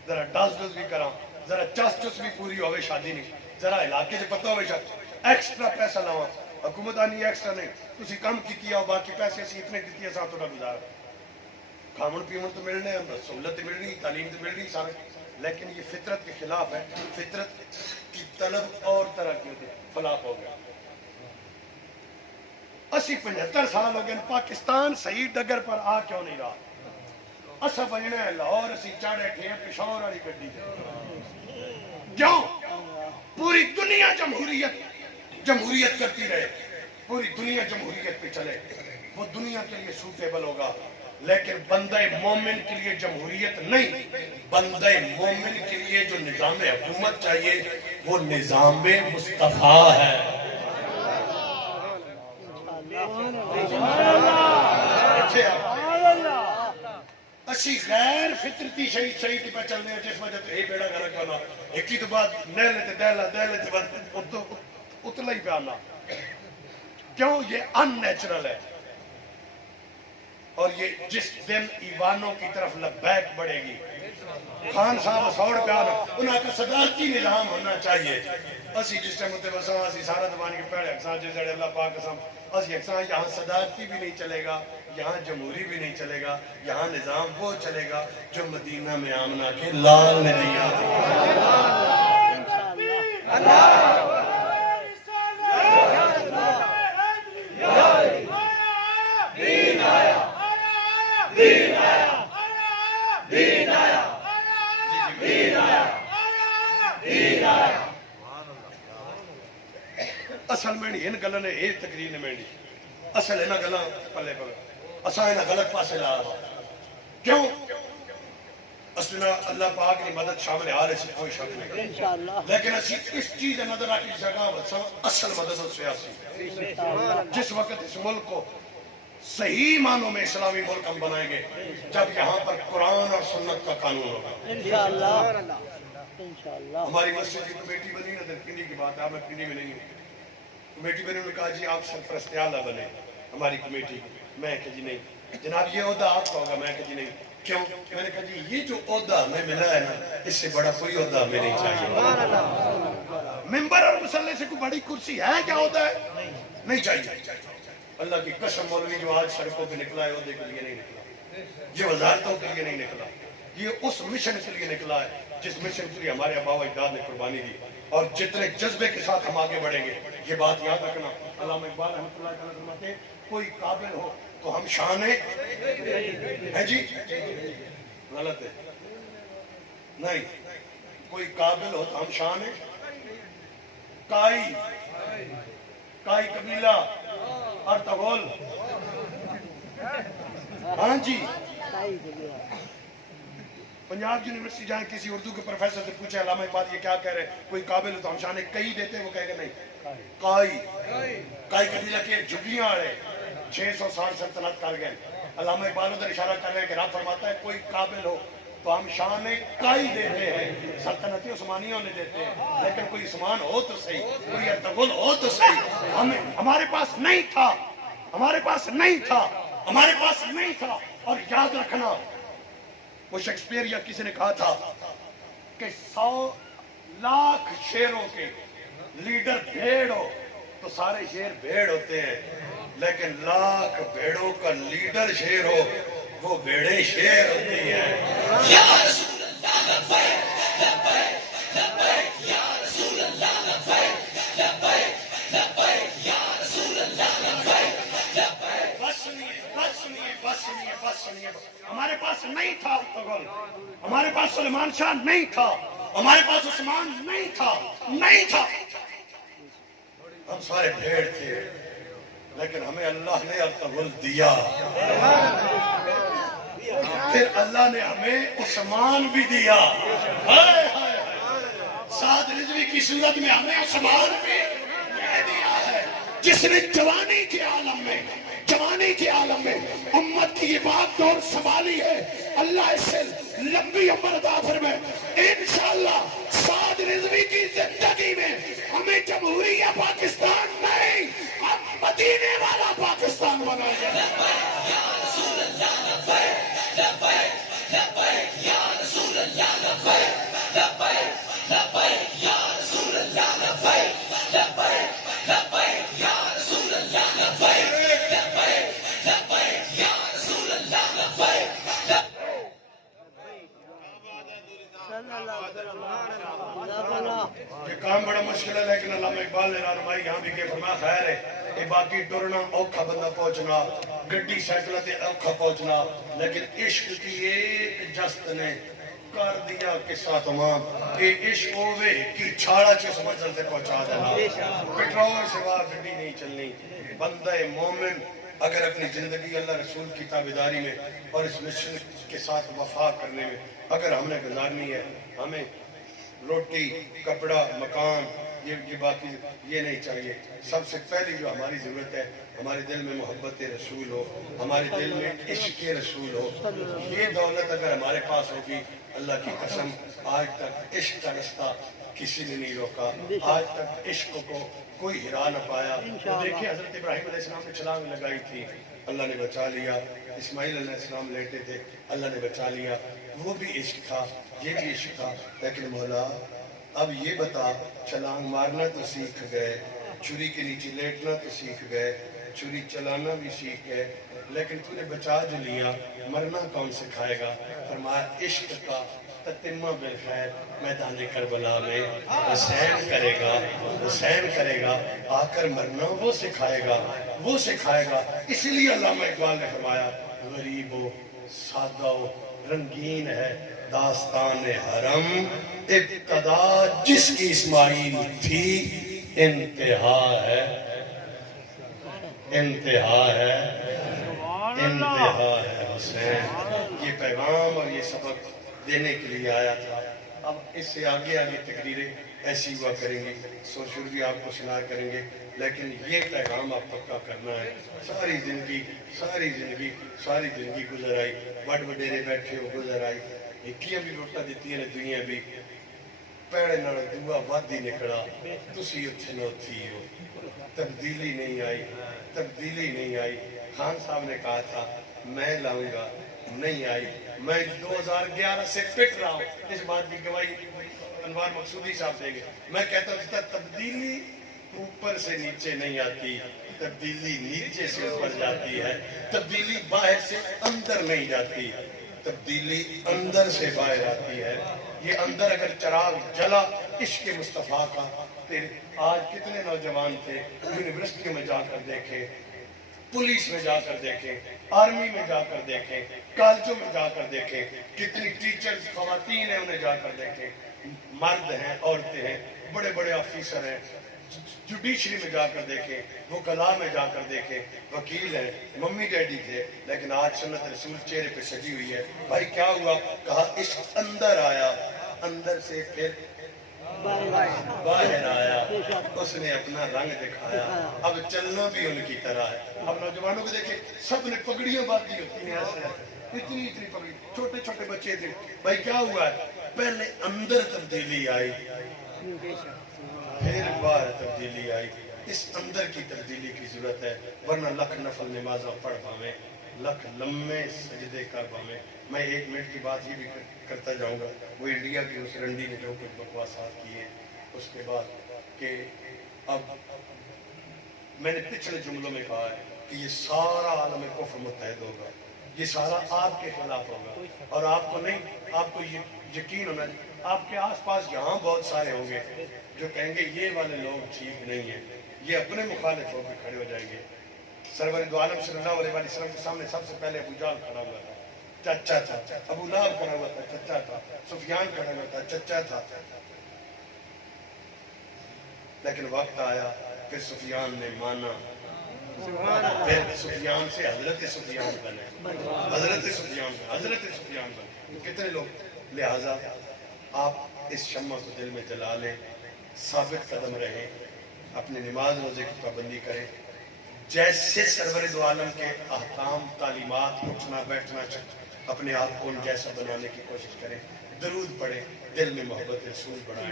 ذرا ڈس بھی کراں، ذرا چس بھی پوری ہوئے شادی نہیں، ذرا علاقے سے پتہ ہوئے ایکسٹرا پیسہ لاواں. حکومت آنی ایکسٹرا نہیں تسی کم کیتی ہے باقی پیسے اسی اتنے دیتی ہے ساتھ تھوڑا گزارا. کھاون پیون تو ملنے سہولت ملنی تعلیم تو ملنی سارے، لیکن یہ فطرت کے خلاف ہے. فطرت کی طلب اور طرح کی ہوتی فلاپ ہو گیا. 80-75 سال ہو گئے پاکستان صحیح ڈگر پر آ کیوں نہیں رہا؟ اسا بجنے ہیں لاہور اسی چاڑے ٹھے پشاور والی گڈی کیوں؟ پوری دنیا جمہوریت کرتی رہے، پوری دنیا جمہوریت پہ چلے، وہ دنیا کے لیے سوٹیبل ہوگا. لیکن بندہ مومن کے لیے جمہوریت نہیں، بندہ مومن کے لیے جو نظام حکومت چاہیے وہ نظام مصطفیٰ ہے۔ اسی غیر فطرتی شہید پہ چلنے ہیں جس وجہ تو یہ بیڑا گھر کرنا ایک ہی تو بعد نیلے تے دہلے تے بعد اتلا ہی پہ آنا، کیوں؟ یہ ان نیچرل ہے۔ اور یہ جس دن ایوانوں کی طرف لبیک بڑھے گی، خان صاحب اسوڑ پہ آنا، انہاں کا صدارتی نظام ہونا چاہیے۔ اسی جس ٹائم ہوتے بساں اسی سارا دبان کے پہلے اکسان جس جڑے اللہ پاک قسم اسی اکسان یہاں صدارتی بھی نہیں چلے گا، یہاں جمہوری بھی نہیں چلے گا، یہاں نظام وہ چلے گا جو مدینہ میں آمنہ کے لال نے دیا تھا۔ اصل میں نہیں ان گلوں نے یہ تقریر نے مینی اصل انہاں گلاں پلے پہ اساں انہاں غلط پاسے لا کیوں؟ اصلا اللہ پاک کی مدد شامل حال سے کوئی شک نہیں، لیکن اسی اس چیز نظر آ کی جگہ اصل مدد و سیاسی جس وقت اس ملک کو صحیح معنوں میں اسلامی ملک ہم بنائیں گے جب یہاں پر قرآن اور سنت کا قانون ہوگا۔ ہماری مسجد کی کمیٹی بنی نا کنڈی کی بات ہے، میں کنڈی میں نہیں ہوں، کمیٹی بنی، انہوں نے کہا جی آپ سرپرست اعلیٰ بنے ہماری کمیٹی، میں کہا جی نہیں جناب یہ عہدہ آپ کا ہوگا، میں کہا جی نہیں، کیوں؟ میں نے کہا جی یہ جو عہدہ ہمیں ملا ہے نا اس سے بڑا کوئی عہدہ ہمیں نہیں چاہیے۔ ممبر اور مسلح سے کوئی بڑی کرسی ہے کیا ہوتا ہے؟ نہیں چاہیے۔ اللہ کی قسم مولوی جو آج سڑکوں پہ نکلا ہے عہدے کے لیے نہیں نکلا، یہ وزارتوں کے لیے نہیں نکلا، یہ اس مشن کے لیے نکلا ہے جس مشن کے لیے ہمارے آبا و اجداد نے قربانی دی، اور جتنے جذبے کے ساتھ ہم آگے بڑھیں گے یہ بات یاد رکھنا۔ علامہ اقبال رحمۃ اللہ تعالیٰ فرماتے ہیں کوئی قابل ہو تو ہم شان ہے جی غلط ہے نہیں، کوئی قابل ہو تو ہم شان ہے کائی قبیلہ ارطغرل، ہاں جی پنجاب یونیورسٹی جائیں کسی اردو کے پروفیسر سے پوچھے علامہ اقبال یہ کیا کہہ رہے ہیں، کوئی قابل ہو تو ہم شان کئی دیتے ہیں، وہ کہے گا نہیں کائی قبیلہ کے جھگیاں آڑے 600 سال سلطنت کر گئے۔ علامہ اقبال ادھر اشارہ کر رہے ہیں کہ رب فرماتا ہے کوئی قابل ہو تو ہم شان کائی دیتے ہیں، سلطنتی عثمانیوں نے دیتے ہیں، لیکن کوئی عثمان ہو تو صحیح، کوئی ارطغرل ہو تو صحیح، ہمارے پاس نہیں تھا، ہمارے پاس نہیں تھا، ہمارے پاس نہیں تھا۔ اور یاد رکھنا وہ شیکسپیئر یا کسی نے کہا تھا کہ 100 لاکھ شیروں کے لیڈر بھیڑ ہو تو سارے شیر بھیڑ ہوتے ہیں، لیکن لاکھ بھیڑوں کا لیڈر شیر ہو وہ بھیڑیں شیر ہوتی ہیں۔ یا رسول اللہ لبیک لبیک لبیک یا رسول اللہ لبیک لبیک لبیک یا رسول اللہ لبیک لبیک۔ بس سنیے ہمارے پاس نہیں تھا ارطغرل، ہمارے پاس سلیمان شاہ نہیں تھا، ہمارے پاس عثمان نہیں تھا، ہم سارے بھیڑ تھے، لیکن ہمیں اللہ نے ارطغرل دیا، پھر اللہ نے ہمیں عثمان بھی دیا، سعد رضوی کی صورت میں ہمیں عثمان بھی دیا ہے، جس نے جوانی کے عالم میں امت کی یہ بات دور سنبھالی ہے، اللہ اس سے لمبی عمر عطا فرمائے۔ انشاءاللہ سعد رضوی کی زندگی میں ہمیں جمہوریہ پاکستان نہیں، ہم مدینے والا پاکستان بنائیں گے۔ یا رسول اللہ لبیک لبیک لبیک یا رسول اللہ لبیک لبیک لبیک یا رسول اللہ لبیک لبیک لبیک یا رسول اللہ لبیک لبیک لبیک یا رسول اللہ لبیک۔ یہ کام بڑا مشکل ہے، لیکن علامہ اقبال نے رہنمائی یہاں بھی کہ فرمایا خیر ہے کہ باقی ٹرنا اوکھا بندہ پہنچنا، گڈی سائیکل تے اوکھا پہنچنا، لیکن عشق کی ایک جست نے کر دیا قصہ تمام، کہ عشق ہوئے کی چھاڑا چس منزل سے پہنچا دینا، پیٹرول سوا گڈی نہیں چلنی، بندہ مومن اگر اپنی زندگی اللہ رسول کی تابعداری میں اور اس مشن کے ساتھ وفا کرنے میں اگر ہم نے گزارنی ہے، ہمیں روٹی، کپڑا، مکان، یہ باقی یہ نہیں چاہیے. سب سے پہلی جو ہماری ضرورت ہے، ہمارے دل میں محبت رسول ہو، ہمارے دل میں عشق رسول ہو. یہ دولت اگر ہمارے پاس ہوگی، اللہ کی قسم آج تک عشق کا رستہ کسی نے نہیں روکا، آج تک عشق کو کوئی ہرا نہ پایا. تو دیکھیں حضرت ابراہیم علیہ السلام نے چھلانگ لگائی تھی، اللہ نے بچا لیا. اسماعیل علیہ السلام لیٹے تھے، اللہ نے بچا لیا. وہ بھی عشق تھا، یہ بھی عشق تھا. لیکن مولا اب یہ بتا، چھلانگ مارنا تو سیکھ گئے، چھری کے نیچے لیٹنا تو سیکھ گئے، چھری چلانا بھی سیکھ گئے، لیکن تو نے بچا جو لیا، مرنا کون سکھائے گا؟ فرمایا عشق کا تتمہ بالخیر میدان کربلا میں حسین کرے گا، حسین کرے گا. آ کر مرنا وہ سکھائے گا، وہ سکھائے گا. اس لیے علامہ اقبال نے فرمایا غریب و سادہ و رنگین ہے داستان حرم، ابتدا جس کی اسماعیل تھی انتہا ہے، انتہا ہے، انتہا ہے حسین. یہ پیغام اور یہ سبق دینے کے لیے آیا تھا. اب اس سے آگے آگے تقریریں ایسی ہوا کریں گے، سوشل بھی آپ کو سنا کریں گے، لیکن یہ پیغام آپ پکا کرنا ہے. ساری زندگی ساری زندگی ساری زندگی گزر آئی، بڑ وڈیرے بیٹھے ہو گزر آئی، ایکیاں بھی روٹا دیتی ہیں دنیا بھی پیڑے نال دعا وادی نکلا، تسی اتھے نہ تھی ہو. تبدیلی نہیں آئی، تبدیلی نہیں آئی. خان صاحب نے کہا تھا میں لاؤں گا، نہیں آئی. میں 2011 سے پٹ رہا ہوں، اس بات کی گواہی انوار مقصودی صاحب دیں گے. میں کہتا ہوں تبدیلی اوپر سے نیچے نہیں آتی، تبدیلی نیچے سے اوپر جاتی ہے. تبدیلی باہر سے اندر نہیں جاتی، تبدیلی اندر سے باہر آتی ہے. یہ اندر اگر چراغ جلا عشق مصطفیٰ کا، آج کتنے نوجوان تھے یونیورسٹی میں جا کر دیکھیں، پولیس میں جا کر دیکھیں، آرمی میں جا کر دیکھیں، کالجوں میں جا کر دیکھیں، کتنی ٹیچرز خواتین ہیں انہیں جا کر دیکھیں، مرد ہیں، عورتیں ہیں، بڑے بڑے آفیسر ہیں. جوڈیشری میں جا کر دیکھیں، وکلاء میں جا کر دیکھیں، وکیل ہیں، ممی ڈیڈی تھے، لیکن آج سنت رسول چہرے پہ سجی ہوئی ہے. بھائی کیا ہوا؟ کہا عشق اندر آیا، اندر سے پھر باہر آیا، اس نے اپنا رنگ دکھایا. اب چلنا بھی ان کی طرح ہے. اب نوجوانوں کو دیکھیں، سب نے پگڑیاں باندھی ہوتی ہیں ایسے ایسے، اتنی اتنی پگڑی، چھوٹے چھوٹے بچے تھے. بھائی کیا ہوا ہے؟ پہلے اندر تبدیلی آئی، پھر باہر تبدیلی آئی. اس اندر کی تبدیلی کی ضرورت ہے، ورنہ لکھ نفل نمازہ پڑھ پاویں، لکھ لمحے سجدے کر پاویں. میں 1 منٹ کی بات یہ بھی کرتا جاؤں گا. وہ انڈیا کی اس رنڈی نے جو کچھ بکواسات کی ہے، اس کے بعد کہ اب میں نے پچھلے جملوں میں کہا ہے کہ یہ سارا عالم کفر متحد ہوگا، یہ سارا آپ کے خلاف ہوگا. اور آپ کو نہیں، آپ کو یقین ہونا، آپ کے آس پاس یہاں بہت سارے ہوں گے جو کہیں گے یہ والے لوگ ٹھیک نہیں ہیں، یہ اپنے مخالف ہو کے کھڑے ہو جائیں گے. سرور دو عالم صلی اللہ علیہ وسلم کے سامنے سب سے پہلے ابو جہل کھڑا ہوا تھا، چچا تھا. ابو لہب کھڑا ہوا تھا، چچا تھا. سفیان کھڑا ہوا تھا، چچا تھا. لیکن وقت آیا، پھر سفیان نے مانا، پھر سفیان سے حضرت سفیان بنے، حضرت سفیان بنے، حضرت سفیان بنے. کتنے لوگ؟ لہٰذا آپ اس شمع کو دل میں جلا لیں، ثابت قدم رہیں، اپنی نماز روزے کی پابندی کریں، جیسے سرور دو عالم کے احکام، تعلیمات، اٹھنا بیٹھنا، اپنے آپ کو ان جیسا بنانے کی کوشش کریں. درود پڑھیں، دل میں محبت رسول بڑھائیں.